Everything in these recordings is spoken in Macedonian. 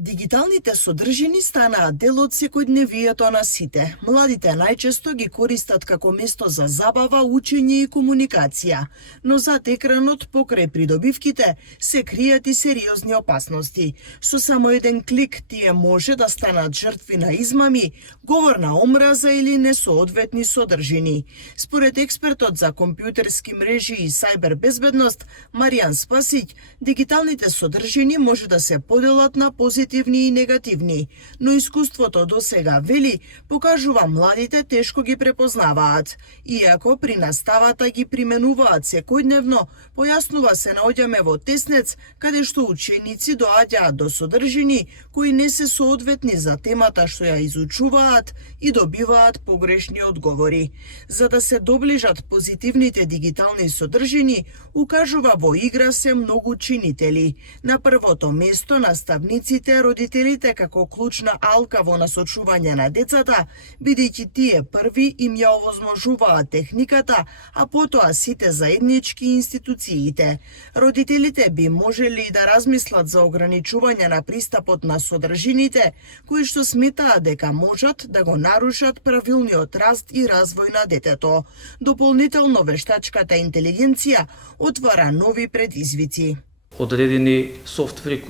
Дигиталните содржини станаа дел од секојдневието на сите. Младите најчесто ги користат како место за забава, учење и комуникација, но зад екранот покрај придобивките се кријат и сериозни опасности. Со само еден клик тие може да станат жртви на измами, говор на омраза или несоодветни содржини. Според експертот за компјутерски мрежи и сајбер безбедност Маријан Спасиќ, дигиталните содржини може да се поделат на позитивни и негативни, но искуството до сега, вели, покажува младите тешко ги препознаваат. Иако при наставата ги применуваат секојдневно, појаснува се наоѓаме во теснец, каде што ученици доаѓаат до содржини кои не се соодветни за темата што ја изучуваат и добиваат погрешни одговори. За да се доближат позитивните дигитални содржини, укажува во игра се многу чинители. На првото место наставниците, родителите како клучна алка во насочување на децата, бидејќи тие први им ја овозможуваат техниката, а потоа сите заеднички институциите. Родителите би можели да размислат за ограничување на пристапот на содржините, кои што сметаат дека можат да го нарушат правилниот раст и развој на детето. Дополнително вештачката интелигенција отвара нови предизвици. Одредени софтвери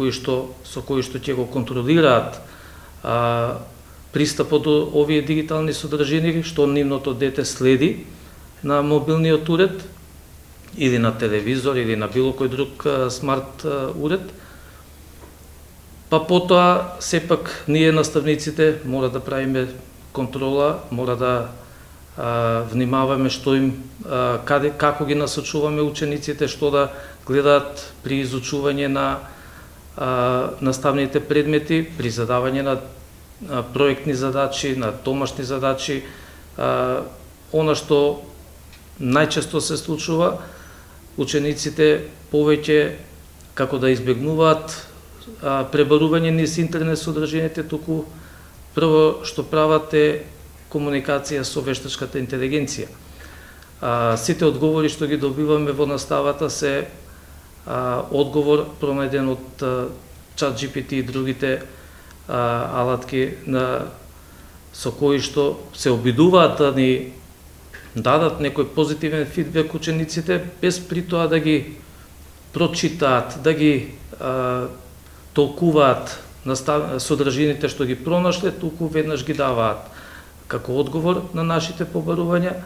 со кои што ќе го контролираат пристапот до овие дигитални содржини, што нивното дете следи на мобилниот уред или на телевизор или на било кој друг смарт уред. Па потоа сепак ние наставниците мора да правиме контрола, мора да внимаваме што им како ги насочуваме учениците, што да гледаат при изучување на наставните предмети, при задавање на проектни задачи, на домашни задачи. Она што најчесто се случува, учениците повеќе како да избегнуваат пребарување низ интернет содржините, туку прво што прават е комуникација со вештачката интелигенција. Сите одговори што ги добиваме во наставата се одговор пронајден од ChatGPT и другите алатки со кои што се обидуваат да ни дадат некој позитивен фидбек учениците, без при тоа да ги прочитаат, да ги толкуваат содржините што ги пронашле, туку веднаш ги даваат како одговор на нашите побарувања.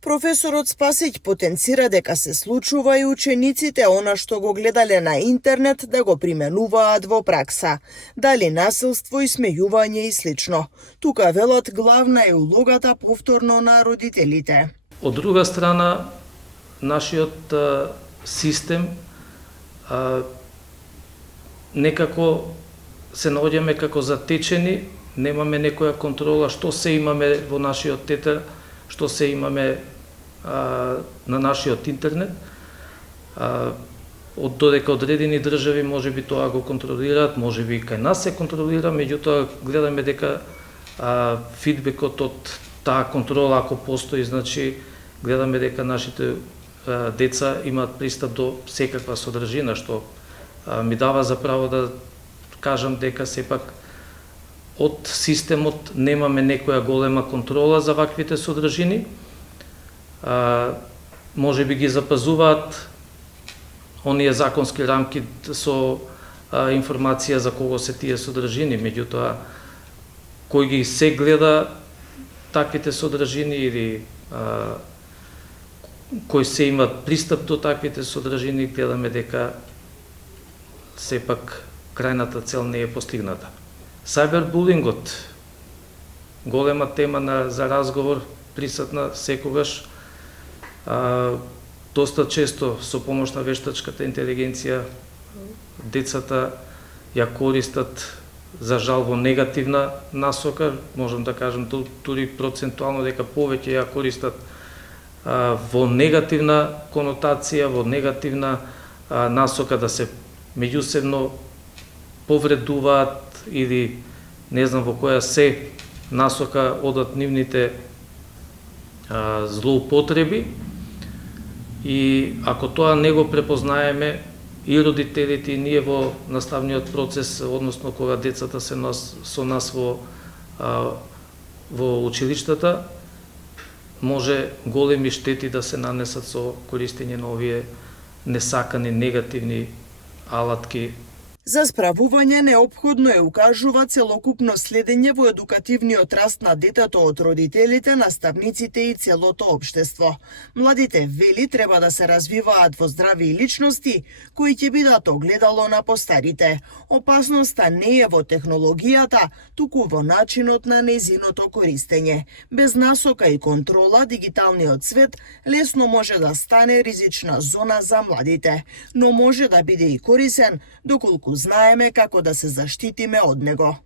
Професорот Спасиќ потенцира дека се случува и учениците она што го гледале на интернет да го применуваат во пракса. Дали насилство, исмејување и слично. Тука велат главна е улогата повторно на родителите. Од друга страна, нашиот систем некако се наоѓаме како затечени, немаме некоја контрола што се имаме во нашиот тетер, што се имаме на нашиот интернет. Додека одредени држави можеби тоа го контролираат, можеби и кај нас се контролира, меѓутоа гледаме дека фидбекот од таа контрола, ако постои, значи гледаме дека нашите деца имаат пристап до секаква содржина, што ми дава за право да кажам дека сепак од системот немаме некоја голема контрола за ваквите содржини. Може би ги запазуваат оние законски рамки со информација за кого се тие содржини, меѓутоа кој ги се гледа таквите содржини или кој се имат пристап до таквите содржини, гледаме дека сепак крајната цел не е постигната. Сајбербулингот, голема тема за разговор, присутна секогаш. Доста често со помош на вештачката интелигенција децата ја користат, за жал, во негативна насока, можам да кажам дури процентуално дека повеќе ја користат во негативна конотација, во негативна насока, да се меѓусебно повредуваат или не знам во која се насока одат нивните злоупотреби. И ако тоа не го препознаеме, и родителите, и ние во наставниот процес, односно кога децата се со нас во училиштата, може големи штети да се нанесат со користење на овие несакани, негативни алатки. За справување неопходно е, укажува, целокупно следење во едукативниот раст на детето од родителите, наставниците и целото општество. Младите, вели, треба да се развиваат во здрави личности кои ќе бидат огледало на постарите. Опасноста не е во технологијата, туку во начинот на нејзиното користење. Без насока и контрола, дигиталниот свет лесно може да стане ризична зона за младите, но може да биде и корисен доколку знаеме како да се заштитиме од него.